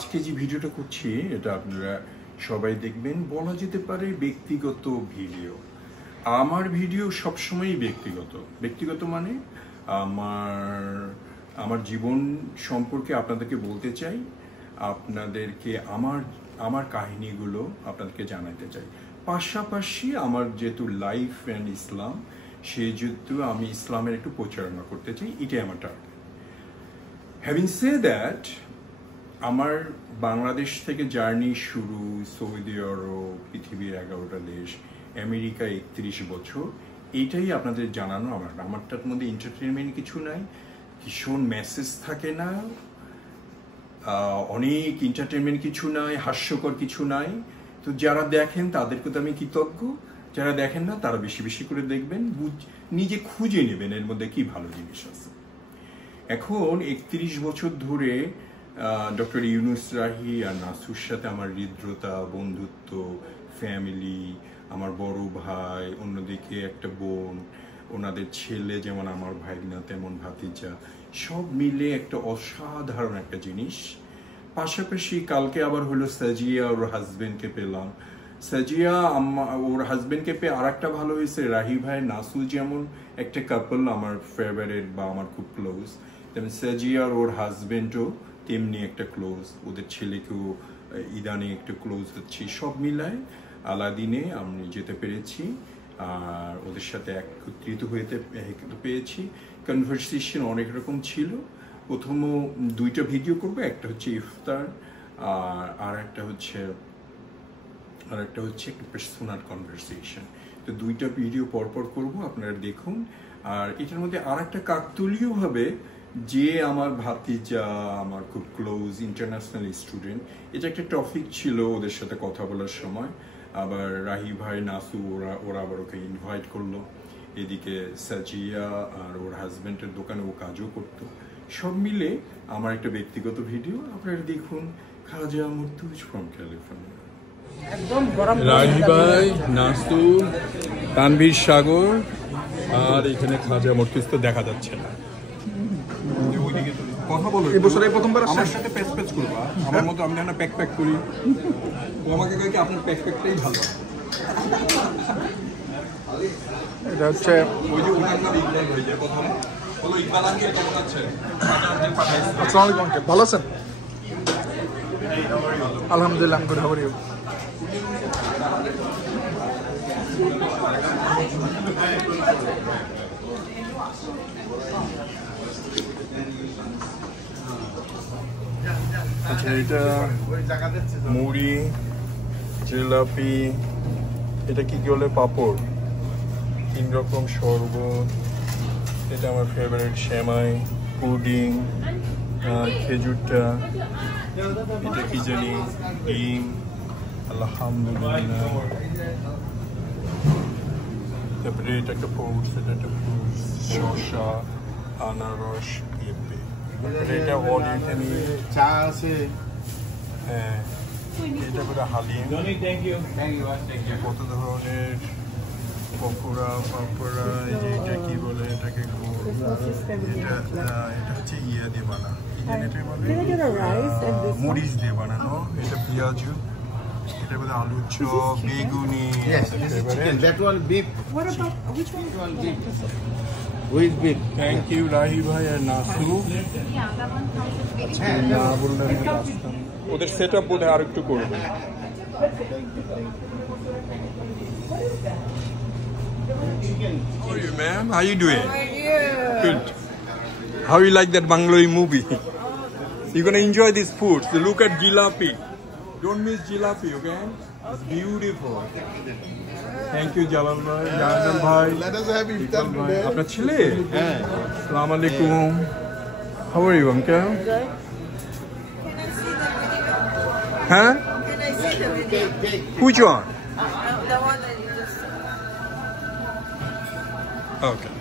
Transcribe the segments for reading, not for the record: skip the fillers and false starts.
আজকে যে ভিডিওটা করছি এটা আপনারা সবাই দেখবেন, বলা যেতে পারে ব্যক্তিগত ভিডিও। আমার ভিডিও সবসময়ই ব্যক্তিগত মানে আমার জীবন সম্পর্কে আপনাদেরকে বলতে চাই, আপনাদেরকে আমার কাহিনীগুলো আপনাদেরকে জানাতে চাই। পাশাপাশি আমার যেহেতু লাইফ অ্যান্ড ইসলাম, সেহেতু আমি ইসলামের একটু প্রচারণা করতে চাই, এটাই আমার টার্গেট। হ্যাভিং সে দ্যাট, আমার বাংলাদেশ থেকে জার্নি শুরু, সৌদি আরব, পৃথিবীর 11টা দেশ, আমেরিকা 31 বছর, এইটাই আপনাদের জানানো। আমারটার মধ্যে এন্টারটেনমেন্ট কিছু নাই, ভীষণ মেসেজ থাকে না, অনেক এন্টারটেনমেন্ট কিছু নাই, হাস্যকর কিছু নাই। তো যারা দেখেন তাদেরকে তো আমি কৃতজ্ঞ, যারা দেখেন না তারা বেশি বেশি করে দেখবেন, নিজে খুঁজে নেবেন এর মধ্যে কি ভালো জিনিস আছে। এখন 31 বছর ধরে ডক্টর ইউনুস রাহি আর নাসুর সাথে আমার হৃদ্রতা, বন্ধুত্ব, ফ্যামিলি, আমার বড় ভাই, অন্যদিকে একটা বোন, ওনাদের ছেলে যেমন আমার ভাইনা তেমন ভাতিজা, সব মিলে একটা অসাধারণ একটা জিনিস। পাশাপাশি কালকে আবার হলো সাজিয়া ওর হাজবেন্ডকে পেলাম। সাজিয়া ওর হাজবেন্ডকে পেয়ে আর একটা ভালো হয়েছে, রাহি ভাই নাসু যেমন একটা কাপল আমার ফেভারিট বা আমার খুব ক্লোজ, তেমন সাজিয়া আর ওর হাজবেন্ডও তেমনি একটা ক্লোজ, ওদের ছেলেকেও ইদানি একটু ক্লোজ হচ্ছে। সব মিলায় আলাদিনে আমি যেতে পেরেছি আর ওদের সাথে একত্রিত হতে পেরেছি। কনভারসেশন অনেক রকম ছিল। প্রথম 2টা ভিডিও করবো, একটা হচ্ছে ইফতার আর একটা হচ্ছে একটা পার্সোনাল কনভারসেশন। তো 2টা ভিডিও পরপর করব, আপনারা দেখুন। আর এটার মধ্যে আর একটা কাকতালীয়ভাবে যে আমার ভাতিজা, আমার খুব ক্লোজ ইন্টারন্যাশনাল স্টুডেন্ট, এটা একটা টপিক ছিল ওদের সাথে কথা বলার সময়। আবার রাহি ভাই, নাসু ওরা আবার ওকে ইনভাইট করলো। এদিকে সাজিয়া আর ওর হাজব্যান্ডের দোকানে ও কাজও করতো। সব মিলে আমার একটা ব্যক্তিগত ভিডিও, আপনারা দেখুন। খাজা মুর্তুজ ফ্রম ক্যালিফোর্নিয়া। রাহি ভাই, নাসু, তানভীর সাগর, আর এখানে খাজা মুর্তুজ তো দেখা যাচ্ছে না। কথা বলো, এই বছর এই প্রথমবার আমার সাথে প্যাচ করবা। আমার মতো আমি না প্যাক করি, ও আমাকে কয় কি আপনার প্যাকটাই ভালো। এটা হচ্ছে ওই যে ওনার নাম ইকবাল হয়ে যায়। কথা বলো, ইকবাল আঙ্কেল কেমন আছেন? আসসালামু আলাইকুম আঙ্কেল, ভালো আছেন? আলহামদুলিল্লাহ, গুড। How are you? আচ্ছা, এটা মুড়ি, জিলাপি, এটা কি বলে পাপড়, 3 রকম শরবত, এটা আমার ফেভারিট সেমাই, পুডিং, খেজুরটা, এটা কি জানি ডিম, আলহামদুলিল্লাহ। তারপরে এটা একটা ফ্রুটস, এটা একটা ফ্রুটস, শসা, আনারস, পেঁপে। এটা অল ইউ ক্যান ইট, চা আছে। হ্যাঁ, এটা করে হালিম, কত ধরনের পকোড়া, পাপড়া, এটা কি বলে এটাকে, এটা হচ্ছে ইয়া দিয়ে বানানো, মরিচ দিয়ে বানানো, এটা পেঁয়াজু, এটা বলে আলু চপ, বেগুনি। থ্যাংক ইউ রাহি ভাই আর নাসু। না বললে ওদের সেট আপ বোধহয় আর একটু করবে। How are you, ma'am? How you doing? How are you? Good. How you like that Bangalore movie? You're gonna enjoy these foods. So look at jalapi. Don't miss jalapi, okay? It's beautiful. Thank you, Jalal bhai, Jalal bhai. Let us have iftar today. Apna chile? Assalamu alaikum. How are you, uncle? Good. Can I see the video? Huh? Can I see the video? Which one? The one that you just saw. Okay.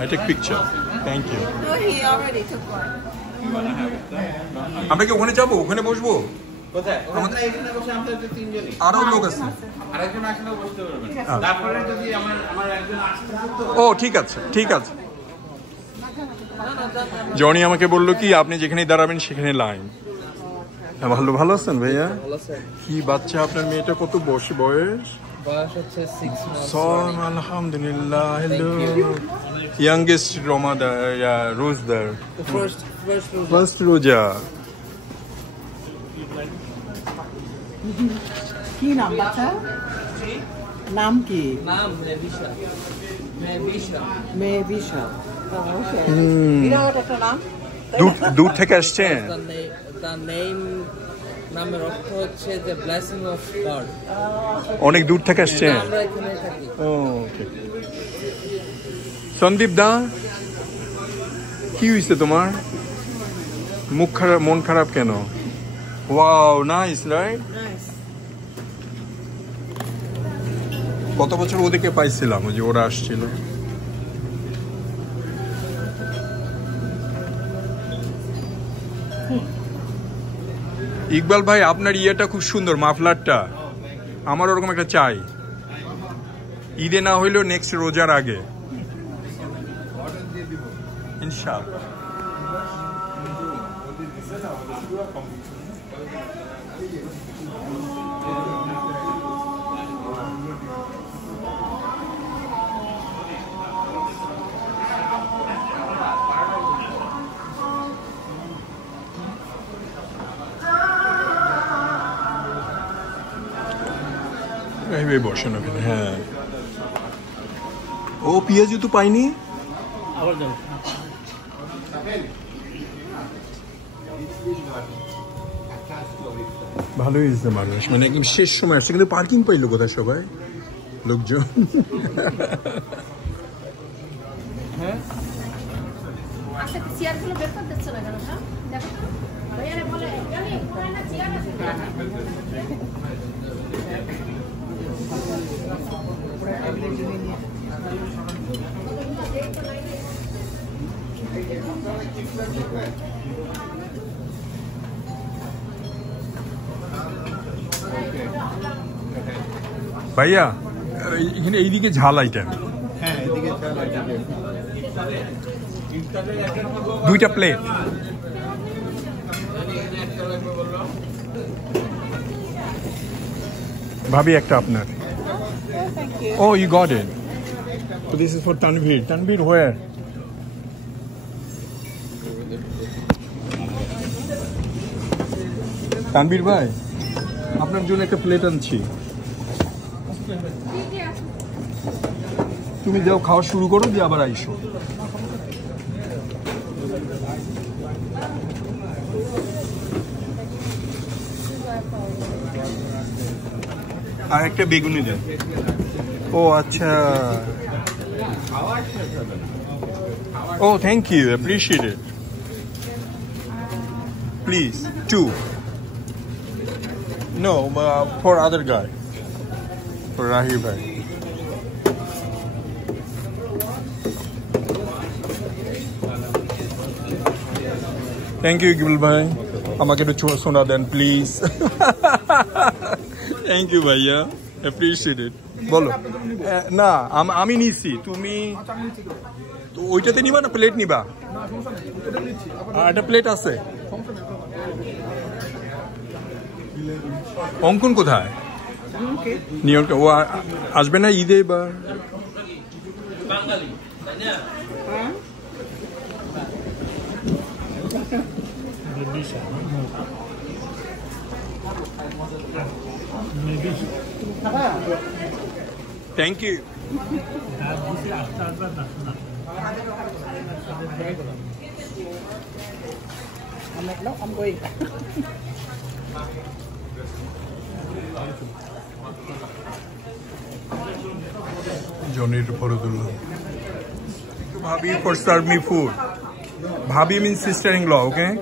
I take picture. Thank you. No, he already took one. আমরা কি ওখানে যাবো, ওখানে বসবো? কোথায়? ওখানে এখানে বসে আমরা তো 3 জনই। আরো লোক আছে। আরেকজন আসলে বসতে পারবেন। তারপরে যদি আমার একজন আসতে তো। ও ঠিক আছে, ঠিক আছে। জনি আমাকে বললো কি আপনি যেখানে দাঁড়াবেন সেখানে লাইন। হ্যাঁ, ভালো আছেন ভাইয়া? কি বাচ্চা আপনার মেয়েটা? কত বয়স? বয়স হচ্ছে 6 months. আলহামদুলিল্লাহ। Hello, youngest Rose there. The first First Roja. কি নাম বাচ্চা? নাম কি? নাম মেভিশা। বিরাট একটা নাম। দূর থেকে আসছেন? The name নামের অর্থ হচ্ছে the blessing of God. অনেক দূর থেকে আসছেন? আমরা এখানে থাকি। ওকে। সন্দীপ দা, কি হয়েছে তোমার? মন খারাপ কেন? Wow, nice right? কত বছর ওদেরকে পাইছিলাম, ওই যে ওরা আসছিল। ইকবাল ভাই, আপনার ইয়েটা খুব সুন্দর, মাফলারটা। আমার ওরকম একটা চাই, ঈদে না হইলেও নেক্সট রোজার আগে ইনশাআল্লাহ। এইভাবে বসেন ওখানে। হ্যাঁ, ও পিয়াজু তো পাইনি। ভালোই হয়েছে মানুষ, মানে একদম শেষ সময় আসছে, কিন্তু পার্কিং পাইলো কোথায় সবাই লোকজন? ভাইয়া, এখানে এইদিকে ঝাল আইটেম। হ্যাঁ, এদিকে ঝাল আইটেম। 2টা প্লেট। ভাবি, একটা আপনার। Oh, you got it. So this is for Tanvir. Tanvir, where? Tanvir bhai, আপনার জন্য একটা প্লেট আনছি। তুমি যাও, খাওয়া শুরু করো, দিয়ে আবার আইসো। আর একটা বেগুনি দেন। ও আচ্ছা, ও thank you, appreciate it. Please 2. No, for other guy, for Rahir bhai. Thank you, Iqbal bhai. আমাকে একটু শোনা দেন প্লিজ। থ্যাংক ইউ ভাইয়া, অ্যাপ্রিশিয়েট ইট। বলো। না, আমি নিছি, তুমি ওইটাতে নিবা না প্লেট নিবা? একটা প্লেট আছে। অঙ্কন কোথায়? নিউ ইয়র্কে। ও আসবে না ঈদে বা? Thank you. I'm going. Johnny Faridullah. Bhabhi for serve me food. Bhabhi means sister-in-law, okay?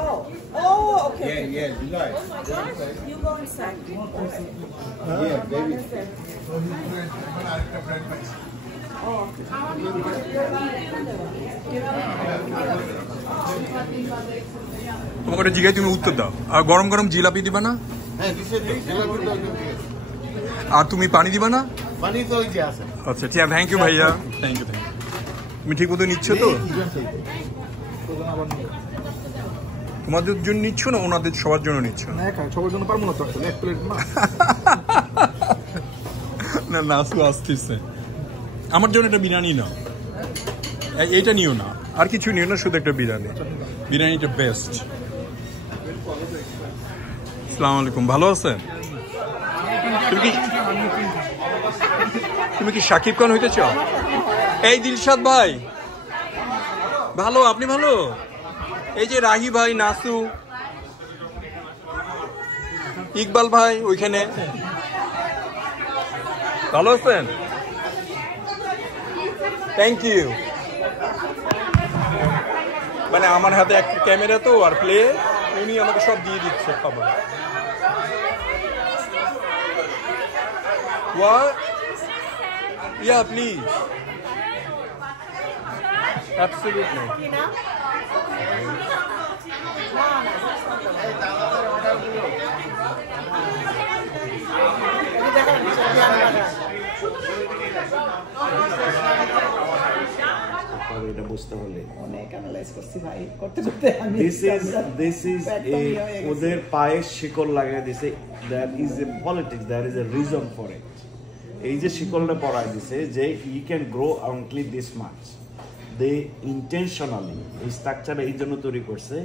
Oh, okay. Yeah, you like. Oh my gosh, you go inside. Yeah, baby. তোমাকে জিজ্ঞাসা, তুমি উত্তর দাও। আর গরম গরম জিলাপি দিবা না? হ্যাঁ, আর তুমি পানি দিবা না? পানি তো ওই যে আছে। আচ্ছা, ঠিক আছে, থ্যাংক ইউ ভাইয়া, থ্যাংক ইউ। তুমি ঠিক মতো নিচ্ছ তো? তোমাদের জন্য নিচ্ছ না ওনাদের সবার জন্য নিচ্ছ? না একা সবার জন্য পারবো না তো আসলে, এক প্লেট না। না নাসু আসতেছে। আমার জন্য একটা বিরিয়ানি নাও, এইটা নিও না, আর কিছু নিও না, শুধু একটা বিরিয়ানি। বিরিয়ানিটা বেস্ট। আসসালামু আলাইকুম, ভালো আছেন? তুমি কি শাকিব খান হইতে চাও? এই দিলশাদ ভাই ভালো, আপনি ভালো? এই যে রাহি ভাই, নাসু, ইকবাল ভাই ওইখানে, ভালো আছেন? Thank you. মানে আমার হাতে একটা ক্যামেরা তো আর প্লে, উনি আমাকে সব দিয়ে দিচ্ছে খাবার। What? Yeah, please. Absolutely. এটা বুঝতে হলে অনেক অ্যানালাইজ করছি ভাই, করতে করতে আমি this is ওদের পায়ে শিকল লাগিয়ে দিছে। there is a politics, there is a reason for it. এই যে শিকলটা পরায় দিছে যে you can grow only this much, they intentionally এই স্ট্রাকচার এই জন্য তৈরি করছে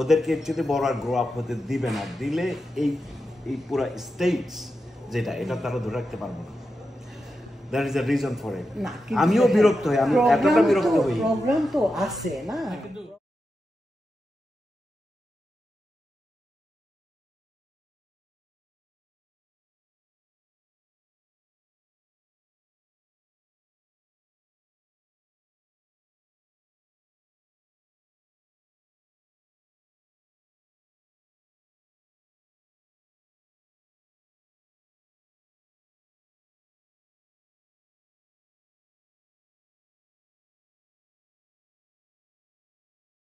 ওদেরকে যদি বড় আর গ্রো আপ হতে দিবে না, দিলে এই পুরো স্টেজ যেটা এটা তারা ধরে রাখতে পারবে না। There is a reason for it. আমিও বিরক্ত হই, আমি এতটা বিরক্ত হই। প্রোগ্রাম তো আছে না।